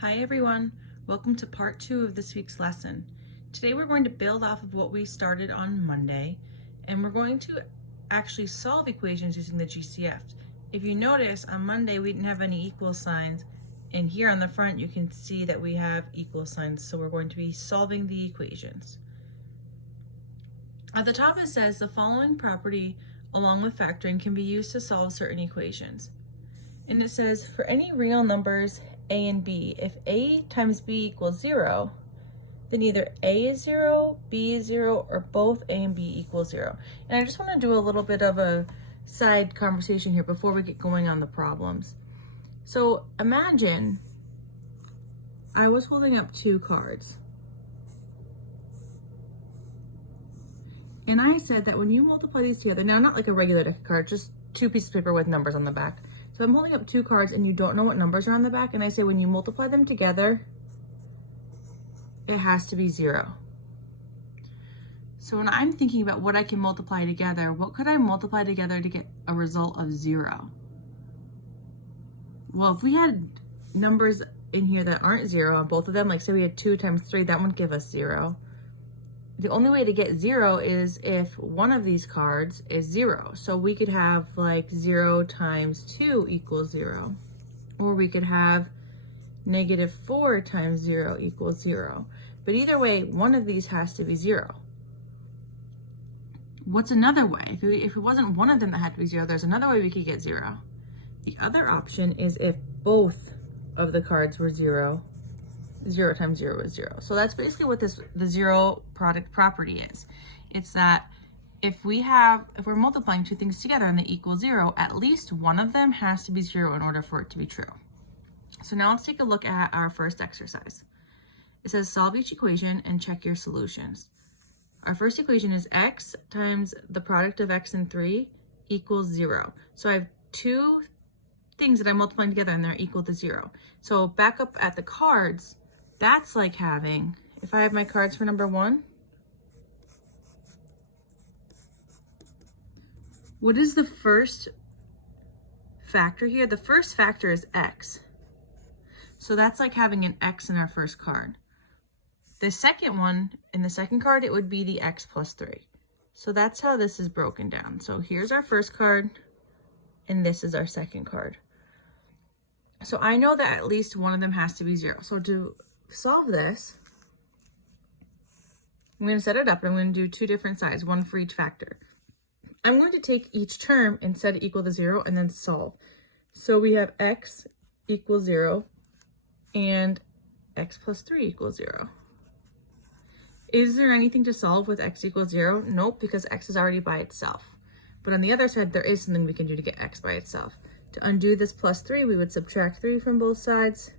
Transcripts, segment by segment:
Hi everyone, welcome to part 2 of this week's lesson. Today we're going to build off of what we started on Monday, and we're going to actually solve equations using the GCF. If you notice, on Monday we didn't have any equal signs, and here on the front you can see that we have equal signs, so we're going to be solving the equations. At the top it says the following property along with factoring can be used to solve certain equations. And it says for any real numbers a and b, if a times b equals 0, then either a is 0, b is 0, or both a and b equal 0. And I just want to do a little bit of a side conversation here before we get going on the problems. So imagine I was holding up 2 cards. And I said that when you multiply these together, now not like a regular deck of cards, just 2 pieces of paper with numbers on the back. So I'm holding up 2 cards and you don't know what numbers are on the back, and I say when you multiply them together, it has to be 0. So when I'm thinking about what I can multiply together, what could I multiply together to get a result of 0? Well, if we had numbers in here that aren't 0 on both of them, like say we had 2 times 3, that would give us 0. The only way to get 0 is if one of these cards is 0. So we could have like 0 times 2 equals 0. Or we could have -4 times 0 equals 0. But either way, one of these has to be 0. What's another way? If it wasn't one of them that had to be 0, there's another way we could get 0. The other option is if both of the cards were 0. 0 times 0 is 0. So that's basically what the zero product property is. It's that if we're multiplying 2 things together and they equal 0, at least one of them has to be 0 in order for it to be true. So now let's take a look at our first exercise. It says solve each equation and check your solutions. Our first equation is x times the product of x and 3 equals 0. So I have 2 things that I'm multiplying together and they're equal to 0. So back up at the cards, that's like having, if I have my cards for number 1, what is the first factor here? The first factor is x. So that's like having an x in our first card. The second one, in the second card, it would be the x plus 3. So that's how this is broken down. So here's our first card, and this is our second card. So I know that at least one of them has to be 0. So to solve this, I'm going to set it up and I'm going to do 2 different sides, one for each factor. I'm going to take each term and set it equal to 0 and then solve. So we have x equals 0 and x plus 3 equals 0. Is there anything to solve with x equals 0? Nope, because x is already by itself. But on the other side, there is something we can do to get x by itself. To undo this plus 3, we would subtract 3 from both sides.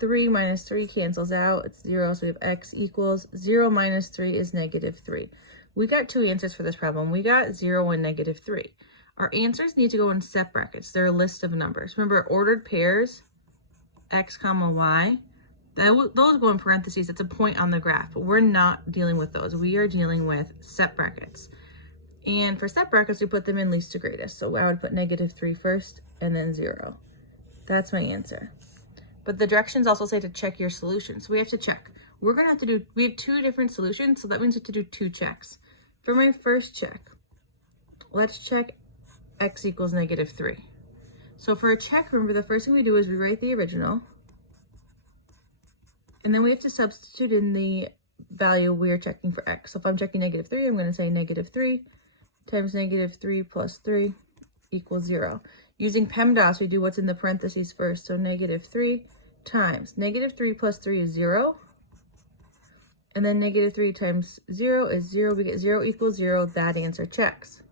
3 minus 3 cancels out, it's 0, so we have x equals 0 minus 3 is -3. We got 2 answers for this problem. We got 0 and -3. Our answers need to go in set brackets. They're a list of numbers. Remember, ordered pairs, x comma y, those go in parentheses. It's a point on the graph, but we're not dealing with those. We are dealing with set brackets. And for set brackets, we put them in least to greatest. So I would put -3 first and then 0. That's my answer. But the directions also say to check your solution. So we have to check. We're going to have to do, we have 2 different solutions, so that means we have to do 2 checks. For my first check, let's check x equals -3. So for a check, remember the first thing we do is we write the original, and then we have to substitute in the value we are checking for x. So if I'm checking -3, I'm going to say -3 times -3 plus 3 equals 0. Using PEMDAS, we do what's in the parentheses first. So -3 times -3 plus 3 is 0. And then -3 times 0 is 0. We get 0 equals 0. That answer checks.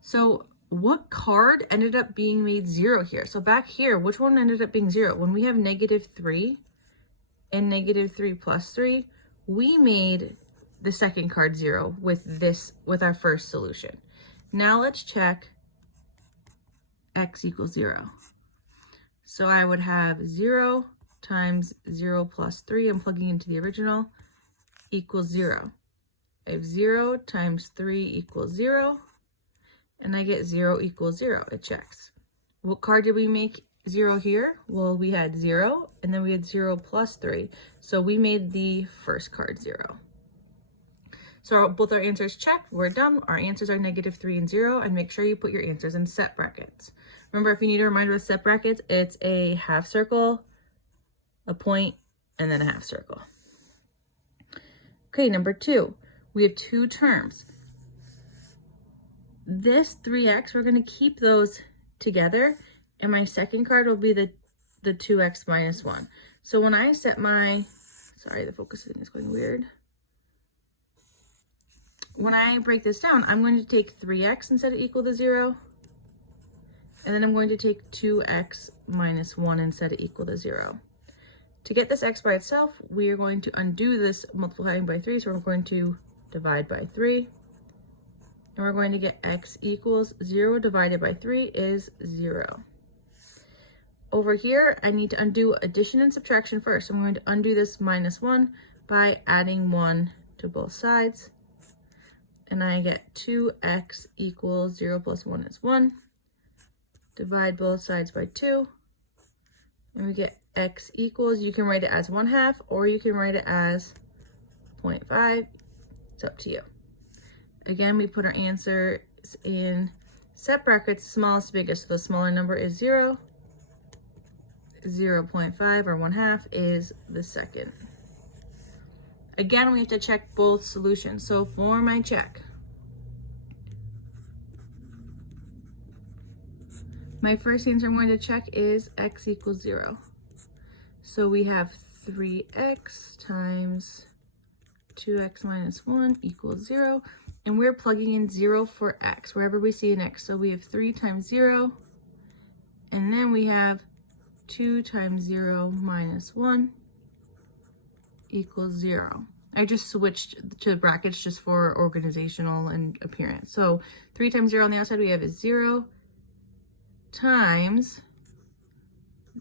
So what card ended up being made 0 here? So back here, which one ended up being 0? When we have -3 and -3 plus 3, we made the second card 0 with our first solution. Now let's check x equals 0. So I would have 0 times 0 plus 3, I'm plugging into the original, equals 0. I have 0 times 3 equals 0, and I get 0 equals 0. It checks. What card did we make 0 here? Well, we had 0, and then we had 0 plus 3. So we made the first card 0. So both our answers checked. We're done. Our answers are -3 and 0, and make sure you put your answers in set brackets. Remember, if you need a reminder with set brackets, it's a half circle, a point, and then a half circle. Okay, number 2. We have 2 terms. This 3x, we're going to keep those together, and my second card will be the 2x minus 1. So when I set my, sorry, the focusing is going weird. When I break this down, I'm going to take 3x and set it equal to 0. And then I'm going to take 2x minus 1 and set it equal to 0. To get this x by itself, we are going to undo this multiplying by 3. So we're going to divide by 3. And we're going to get x equals 0 divided by 3 is 0. Over here, I need to undo addition and subtraction first. I'm going to undo this minus 1 by adding 1 to both sides. And I get 2x equals 0 plus 1 is 1. Divide both sides by 2. And we get x equals, you can write it as 1/2 or you can write it as 0.5. It's up to you. Again, we put our answers in set brackets, smallest to biggest. So the smaller number is 0. 0.5 or 1/2 is the second. Again, we have to check both solutions. So for my check, my first answer I'm going to check is x equals 0. So we have 3x times 2x minus 1 equals 0. And we're plugging in 0 for x, wherever we see an x. So we have 3 times 0. And then we have 2 times 0 minus 1 equals 0. I just switched to brackets just for organizational and appearance. So 3 times 0 on the outside we have is 0 times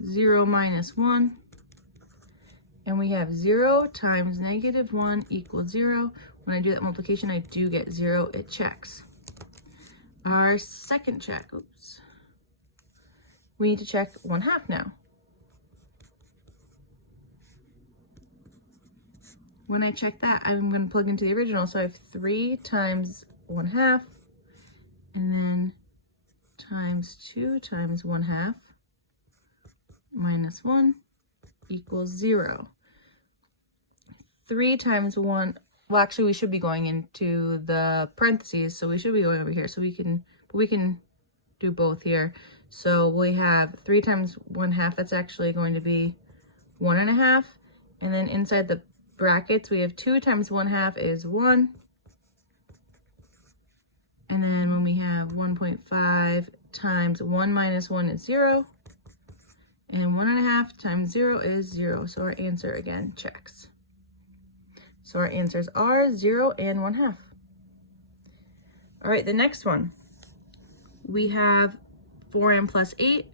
0 minus 1. And we have 0 times -1 equals 0. When I do that multiplication, I do get 0. It checks. Our second check, oops. We need to check 1/2 now. When I check that, I'm going to plug into the original. So I have 3 times 1/2, and then times 2 times 1/2 minus 1 equals 0. 3 times 1, well, actually we should be going into the parentheses, so we should be going over here. So we can do both here. So we have 3 times 1/2, that's actually going to be 1.5. And then inside the brackets, we have 2 times 1/2 is 1. And then when we have 1.5 times 1 minus 1 is 0. And 1.5 times 0 is 0. So our answer again checks. So our answers are 0 and 1/2. All right, the next one. We have 4m plus 8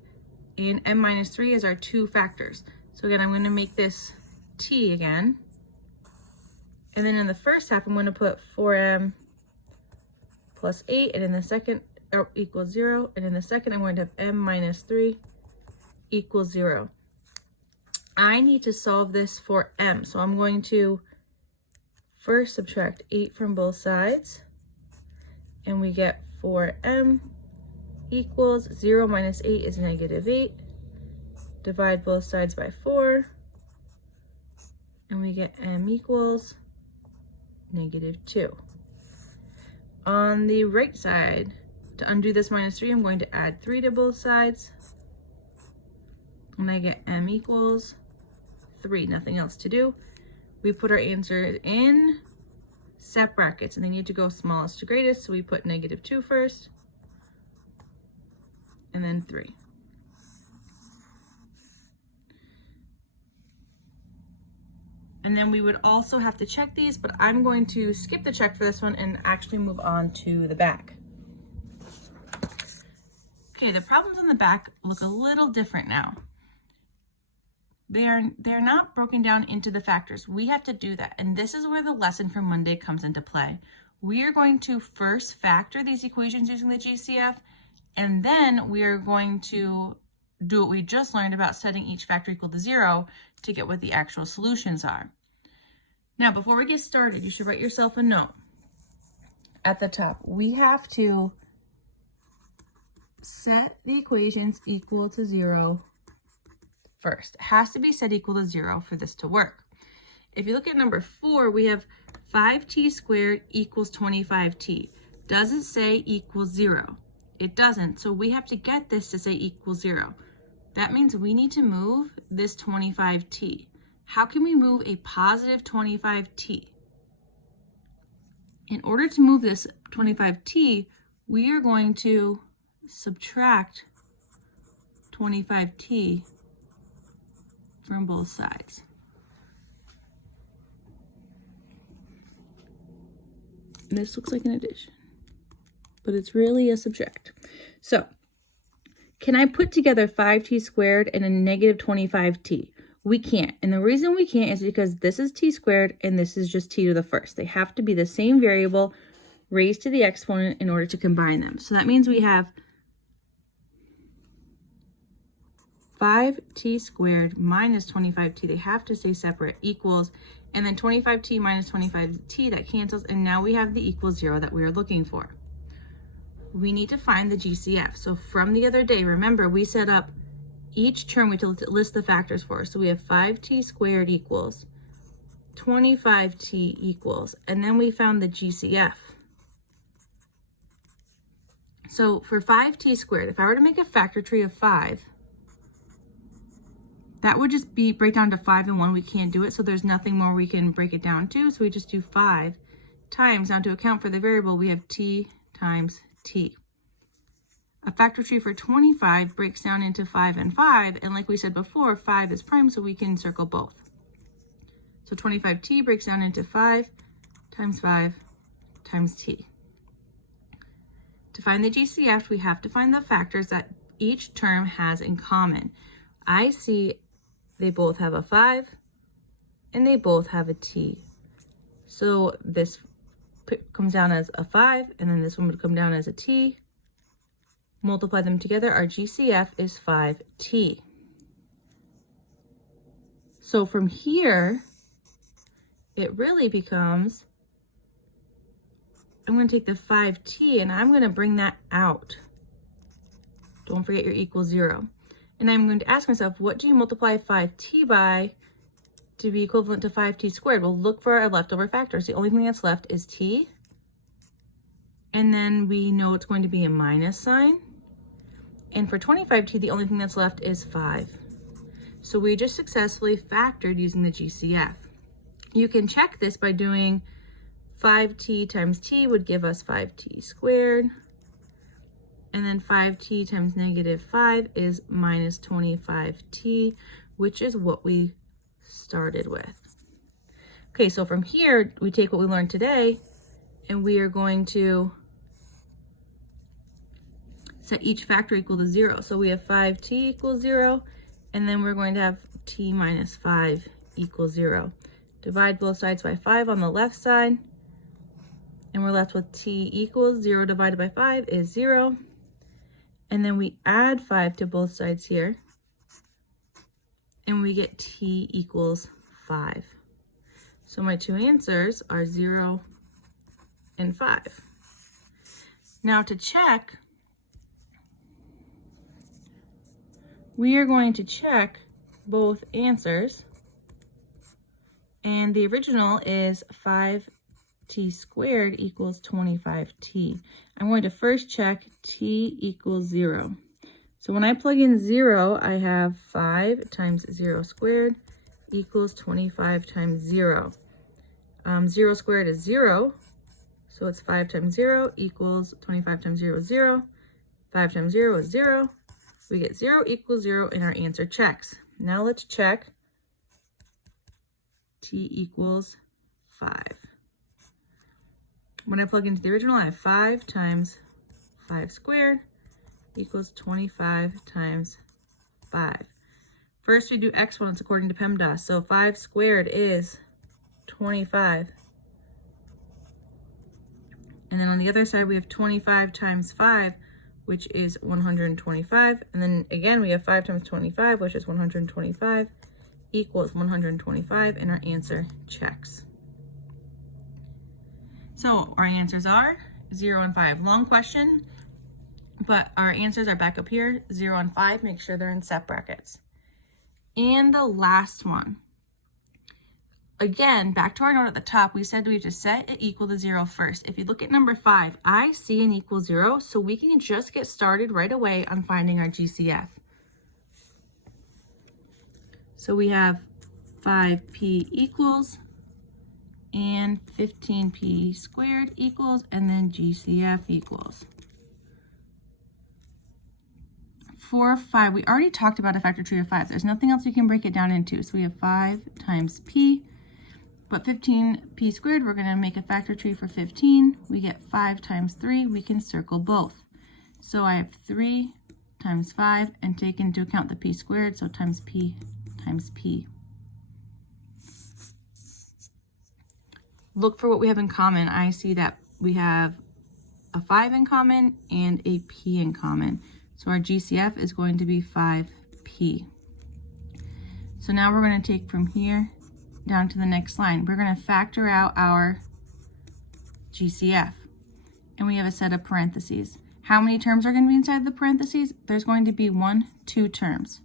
and m minus 3 as our 2 factors. So again, I'm going to make this t again. And then in the first half, I'm going to put 4m plus 8, and in the second, equals 0. And in the second, I'm going to have m minus 3 equals 0. I need to solve this for m. So I'm going to first subtract 8 from both sides. And we get 4m equals 0 minus 8 is -8. Divide both sides by 4. And we get m equals -2. On the right side, to undo this minus 3, I'm going to add 3 to both sides. And I get m equals 3, nothing else to do. We put our answers in set brackets, and they need to go smallest to greatest, so we put -2 first, and then 3. And then we would also have to check these, but I'm going to skip the check for this one and actually move on to the back. Okay, the problems on the back look a little different now. They're not broken down into the factors. We have to do that, and this is where the lesson from Monday comes into play. We are going to first factor these equations using the GCF, and then we are going to do what we just learned about setting each factor equal to 0 to get what the actual solutions are. Now, before we get started, you should write yourself a note at the top. We have to set the equations equal to 0 first. It has to be set equal to 0 for this to work. If you look at number 4, we have 5t squared equals 25t. Does it say equals 0? It doesn't, so we have to get this to say equals 0. That means we need to move this 25t. How can we move a positive 25t? In order to move this 25t, we are going to subtract 25t from both sides. This looks like an addition, but it's really a subtract. So, can I put together 5t squared and a negative 25t? We can't, and the reason we can't is because this is t squared and this is just t to the first. They have to be the same variable raised to the exponent in order to combine them. So that means we have 5t squared minus 25t. They have to stay separate, equals, and then 25t minus 25t, that cancels, and now we have the equal 0 that we are looking for. We need to find the GCF. So from the other day, remember, we set up each term we have to list the factors for. So we have 5t squared equals 25t equals, and then we found the GCF. So for 5t squared, if I were to make a factor tree of 5, that would just be break down to 5 and 1. We can't do it, so there's nothing more we can break it down to. So we just do 5 times, now to account for the variable, we have t times t. A factor tree for 25 breaks down into 5 and 5, and like we said before, 5 is prime, so we can circle both. So 25t breaks down into 5 times t. To find the GCF, we have to find the factors that each term has in common. I see they both have a 5 and they both have a t. So this comes down as a 5, and then this one would come down as a t. Multiply them together, our GCF is 5t. So from here, it really becomes, I'm going to take the 5t and I'm going to bring that out. Don't forget your equal 0. And I'm going to ask myself, what do you multiply 5t by to be equivalent to 5t squared? We'll look for our leftover factors. The only thing that's left is t. And then we know it's going to be a minus sign. And for 25t, the only thing that's left is 5. So we just successfully factored using the GCF. You can check this by doing 5t times t would give us 5t squared. And then 5t times negative 5 is minus 25t, which is what we started with. Okay, so from here, we take what we learned today, and we are going to set each factor equal to 0. So we have 5t equals 0, and then we're going to have t minus 5 equals 0. Divide both sides by 5 on the left side, and we're left with t equals 0 divided by 5 is 0. And then we add 5 to both sides here, and we get t equals 5. So my two answers are 0 and 5. Now to check, we are going to check both answers, and the original is 5t squared equals 25t. I'm going to first check t equals 0. So when I plug in 0, I have 5 times 0 squared equals 25 times 0. 0 squared is 0, so it's 5 times 0 equals 25 times 0 is 0. 5 times 0 is 0. We get 0 equals 0, and our answer checks. Now let's check t equals 5. When I plug into the original, I have 5 times 5 squared equals 25 times 5. First, we do exponents according to PEMDAS. So 5 squared is 25. And then on the other side, we have 25 times 5, which is 125. And then again, we have 5 times 25, which is 125, equals 125, and our answer checks. So our answers are 0 and 5. Long question, but our answers are back up here, 0 and 5. Make sure they're in set brackets. And the last one. Again, back to our note at the top, we said we have to set it equal to 0 first. If you look at number 5, I see an equal 0, so we can just get started right away on finding our GCF. So we have 5p equals, and 15p squared equals, and then GCF equals. For 5, we already talked about a factor tree of 5. There's nothing else we can break it down into. So we have 5 times p, but 15p squared, we're going to make a factor tree for 15. We get 5 times 3. We can circle both. So I have 3 times 5, and take into account the p squared, so times p times p. Look for what we have in common. I see that we have a 5 in common and a p in common. So our GCF is going to be 5p. So now we're going to take from here down to the next line. We're going to factor out our GCF. And we have a set of parentheses. How many terms are going to be inside the parentheses? There's going to be 2 terms.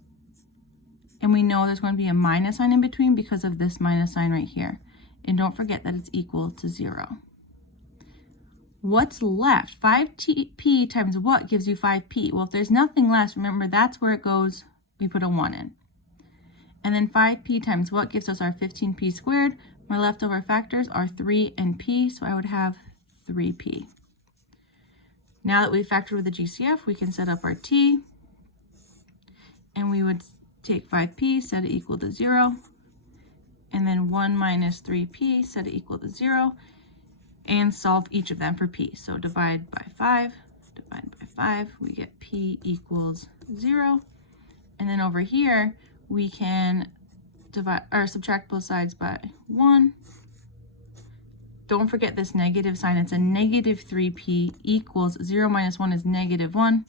And we know there's going to be a minus sign in between because of this minus sign right here. And don't forget that it's equal to 0. What's left? 5p times what gives you 5p? Well, if there's nothing left, remember that's where it goes, we put a 1 in. And then 5p times what gives us our 15p squared? My leftover factors are 3 and p, so I would have 3p. Now that we've factored with the GCF, we can set up our t. And we would take 5p, set it equal to 0. And then 1 minus 3p, set it equal to 0. And solve each of them for p. So divide by 5, we get p equals 0. And then over here, we can divide or subtract both sides by 1. Don't forget this negative sign. It's a negative 3p equals 0 minus 1 is negative 1.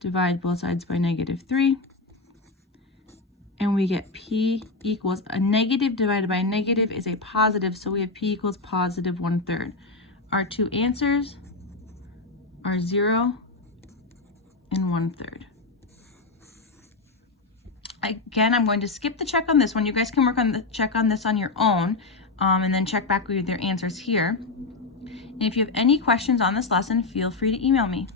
Divide both sides by negative 3. And we get p equals a negative divided by a negative is a positive, so we have p equals positive 1/3. Our two answers are 0 and 1/3. Again, I'm going to skip the check on this one. You guys can work on the check on this on your own, and then check back with your answers here. And if you have any questions on this lesson, feel free to email me.